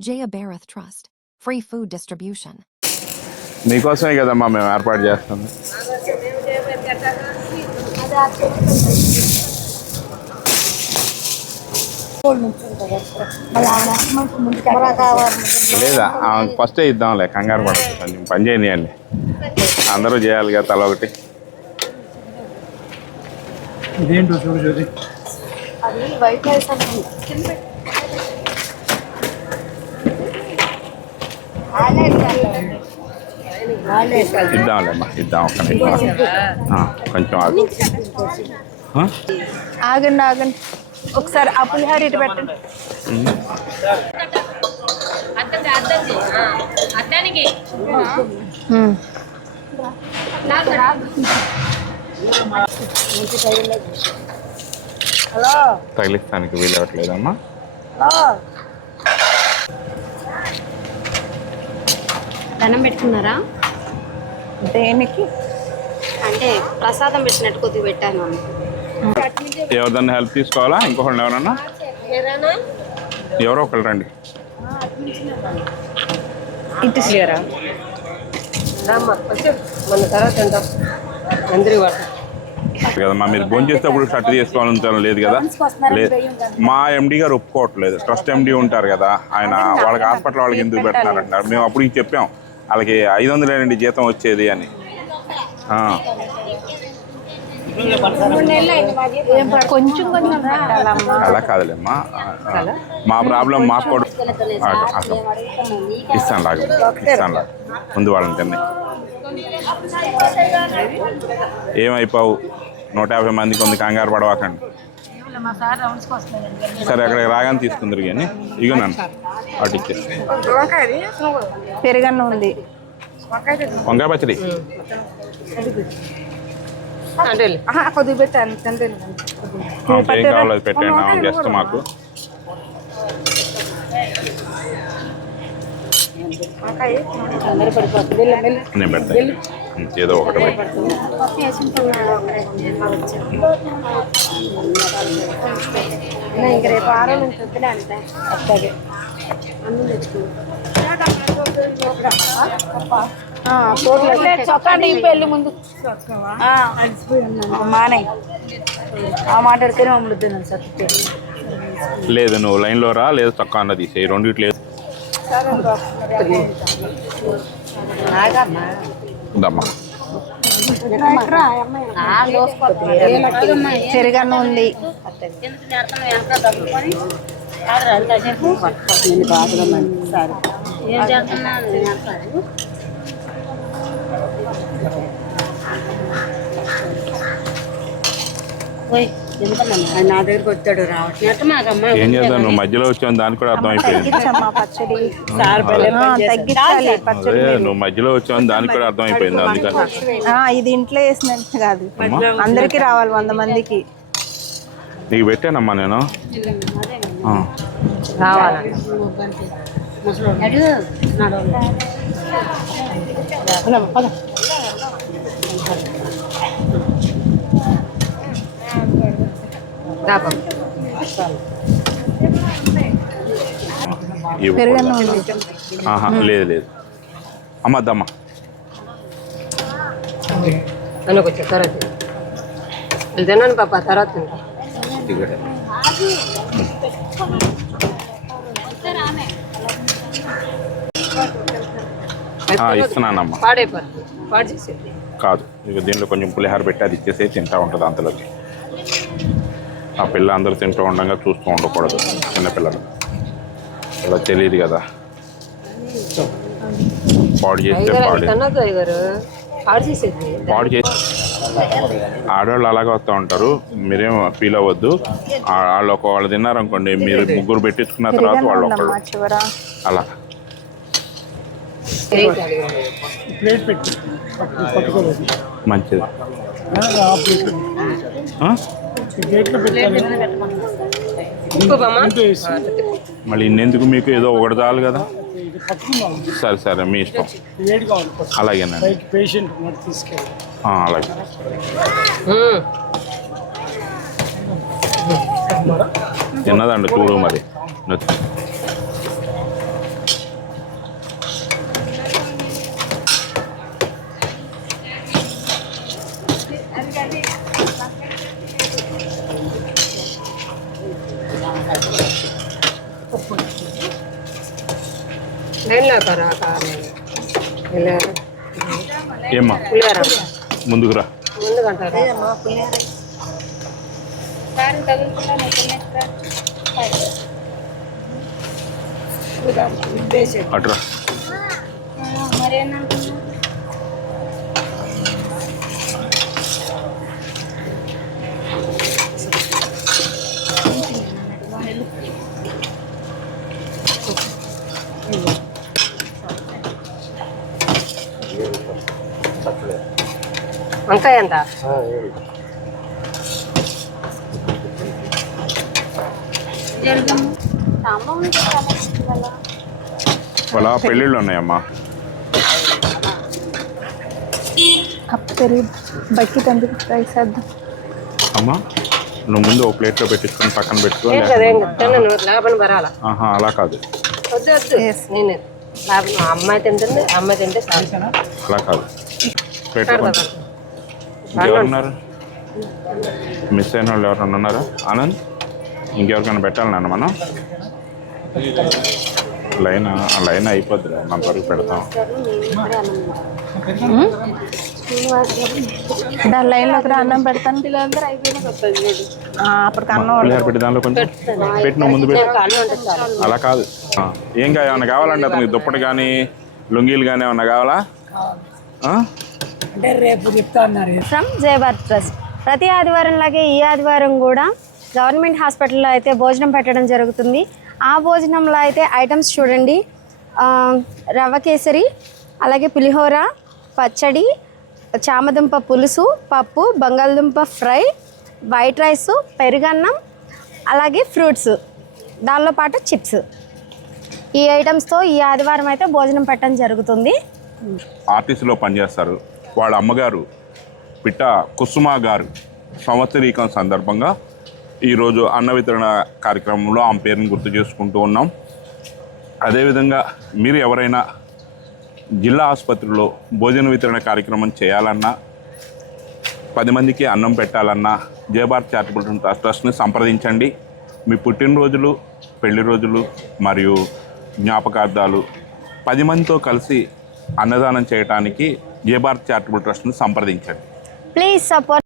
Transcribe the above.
Jaya Barath Trust. Free food distribution. మీకోసమే కదమ్మా మేము ఏర్పాటు చేస్తాం. లేదా ఫస్ట్ ఇద్దాంలే కంగారు పడదు కొంచెం పని చేయనియండి అందరూ చేయాలి కదా తల ఒకటి. ఇదేంటో చూడు జ్యోతి. అది వైట్ రైస్ అనుకుంది కింద పెట్టు. ఇద్దాంలే అమ్మా ఇద్దాం ఒక్క నిమిషం. ఆ, కొంచెం ఆగు? ఆగండి ఆగండి. ఒకసారి ఆ పులిహార ఇటు పెట్టండి. తగిలిస్తానికి వీలవట్లేదమ్మా దండం పెట్టుకున్నారా? దేనికి? అంటే ప్రసాదం పెట్టినట్టు కొద్దిగా పెట్టాను. ఎవరిదన్నా హెల్ప్ తీసుకోవాలా? ఇంకొకళ్ళు ఎవరన్నా? ఎవరో ఒకళ్ళు రండి. ఇటు క్లియరా మన తర్వాత అందరి కదమ్మా మీరు భోజనం చేసేటప్పుడు షర్ట్ తీసుకోవాలని లేదు కదా? లేదు. మా ఎండి గారు ఒప్పుకోవట్లేదు. ట్రస్ట్ ఎండి ఉంటారు కదా. ఆయన వాళ్ళకి హాస్పిటల్ వాళ్ళకి ఎందుకు పెడుతున్నారంటారు మేము అప్పుడు చెప్పాం. వాళ్ళకి ఐదు వందలేనండి జీతం వచ్చేది అని. కొంచెం కొంచెం అలా కాదులేమ్మా. మా ప్రాబ్లం మాకు కూడా. ఇస్తాను లాగా ఇస్తాను లాగా. ముందు వాళ్ళని తిన్నాయి ఏమైపోవు? నూట యాభై మందికి ఉంది కంగారు పడవాకండి. సరే అక్కడికి రాగానే తీసుకుందరు కానీ. ఇగో నన్ను. పెరుగన్న ఉంది. వంకాయ పచ్చడి? కొద్దిగా పెట్టాను జస్ట్ మాకు నేను పెడతాను ఏదో ఒకటి పెట్టు. ఇంక రేపు ఆరో నుంచి వద్దులే అంటే అట్లాగే అన్నం తెచ్చుకో చొక్కా దింపి వెళ్ళి ముందు మానే ఆ మాట్లాడితేనే అమ్ముడుతున్నాను సార్ లేదు నువ్వు లైన్లో రా లేదు తక్కువ అన్న తీసేయి రెండిట్లు లేదు ఉందమ్మా పెరుగన్న ఉంది పోయి నా దగ్గరికి వచ్చాడు రావట్లేదు. ఏం చేద్దాం? నువ్వు మధ్యలో వచ్చావు దానికి కూడా అర్థమైపోయింది. తగ్గించాలి పచ్చడి అదే నువ్వు మధ్యలో వచ్చావు దానికి కూడా అర్థమైపోయింది అందుకని. ఆ, ఇది ఇంట్లో వేసినట్టు కాదు. అందరికి రావాలి వంద మందికి. నీకు పెట్టానమ్మా నేను. ఆ. రావాలంట ఆహా లేదు లేదు. అమ్మ అద్దమ్మా అనుకొచ్చా తర్వాత తిన్నాను పాప తర్వాత ఇస్తున్నానమ్మా. పాడైపోతుంది. పాడు చేసేది కాదు ఇక దీంట్లో కొంచెం పులిహార పెట్టి అది ఇచ్చేసి తింటా ఉంటుంది అంతలోకి. ఆ పిల్ల అందరూ తింటూ ఉండగా చూస్తూ ఉండకూడదు చిన్నపిల్లలు అలా తెలియదు కదా. పాడు చేస్తే పాడు. పాడు చేసి ఆడవాళ్ళు అలాగే వస్తూ ఉంటారు. మీరేం ఫీల్ అవ్వద్దు. వాళ్ళు ఒక వాళ్ళు తిన్నారనుకోండి మీరు ముగ్గురు పెట్టించుకున్న తర్వాత వాళ్ళు ఒకళ్ళు అలా. మంచిది. మళ్ళీ ఇన్నెందుకు మీకు ఏదో ఒకటి చాలు కదా? సరే సరే మీ ఇష్టం. అలాగేనండి. పైకి పేషెంట్ మరి తీసుకెళ్ళి. ఆ, అలాగే. తిన్నదండి చూడు మరి. నచ్చి. ఏమ్మా? ముందుకు రా. అట్రా వంకాయ ఎంత వాళ్ళ పెళ్ళిళ్ళు ఉన్నాయమ్మా. పెరుగు బకెట్ ఎందుకు రైస్ వేద్దాం అమ్మా నువ్వు ముందు ఓ ప్లేట్లో పెట్టించుకొని పక్కన పెట్టుకో ఏం కదా ఏం కదా. తిన్నాను లాభం బరాల. ఆహా అలా కాదు. అమ్మాయి తింటుంది అమ్మాయి తింటే అలా కాదు. ఇంకెవరున్నారు మిస్ అయిన వాళ్ళు ఎవరైనా ఉన్నారా? ఆనంద్? ఇంకెవరికైనా పెట్టాలి నాన్న మనం? లైన్ ఆ లైన్ అయిపోద్ది మన వరకు పెడతాం. దాని లైన్లోకి రా అన్నం పెడతాను. ఆ, అప్పటికి అన్నం పెట్టి దానిలో కొంచెం పెట్టిన ముందు పెట్టు. అలా కాదు. ఏం కాదు ఏమన్నా కావాలండి అతనికి దుప్పటి కానీ లుంగీలు కానీ ఏమన్నా కావాలా? ఆ? అంటే రేపు చెప్తా అన్నారు ఫ్రమ్ జయభారత్ ట్రస్ట్. ప్రతి ఆదివారం లాగే ఈ ఆదివారం కూడా గవర్నమెంట్ హాస్పిటల్లో అయితే భోజనం పెట్టడం జరుగుతుంది. ఆ భోజనంలో అయితే ఐటమ్స్ చూడండి. రవ్వ కేసరి అలాగే పులిహోర పచ్చడి చామదుంప పులుసు పప్పు బంగాళదుంప ఫ్రై వైట్ రైస్ పెరుగన్నం అలాగే ఫ్రూట్స్ దానిలో పాటు చిప్స్. ఈ ఐటమ్స్తో ఈ ఆదివారం అయితే భోజనం పెట్టడం జరుగుతుంది. ఆర్టీసీలో పనిచేస్తారు. వాళ్ళ అమ్మగారు పిట్ట కుసుమ గారు సంవత్సరీకం సందర్భంగా ఈరోజు అన్న వితరణ కార్యక్రమంలో ఆమె పేరుని గుర్తు చేసుకుంటూ ఉన్నాం. అదేవిధంగా మీరు ఎవరైనా జిల్లా ఆసుపత్రిలో భోజన వితరణ కార్యక్రమం చేయాలన్నా పది మందికి అన్నం పెట్టాలన్నా జయభారత్ చారిటబుల్ ట్రస్ట్ని సంప్రదించండి. మీ పుట్టినరోజులు పెళ్ళి రోజులు మరియు జ్ఞాపకార్థాలు పది మందితో కలిసి అన్నదానం చేయడానికి జయభారత్ చారిటబుల్ ట్రస్ట్ను సంప్రదించండి. Please support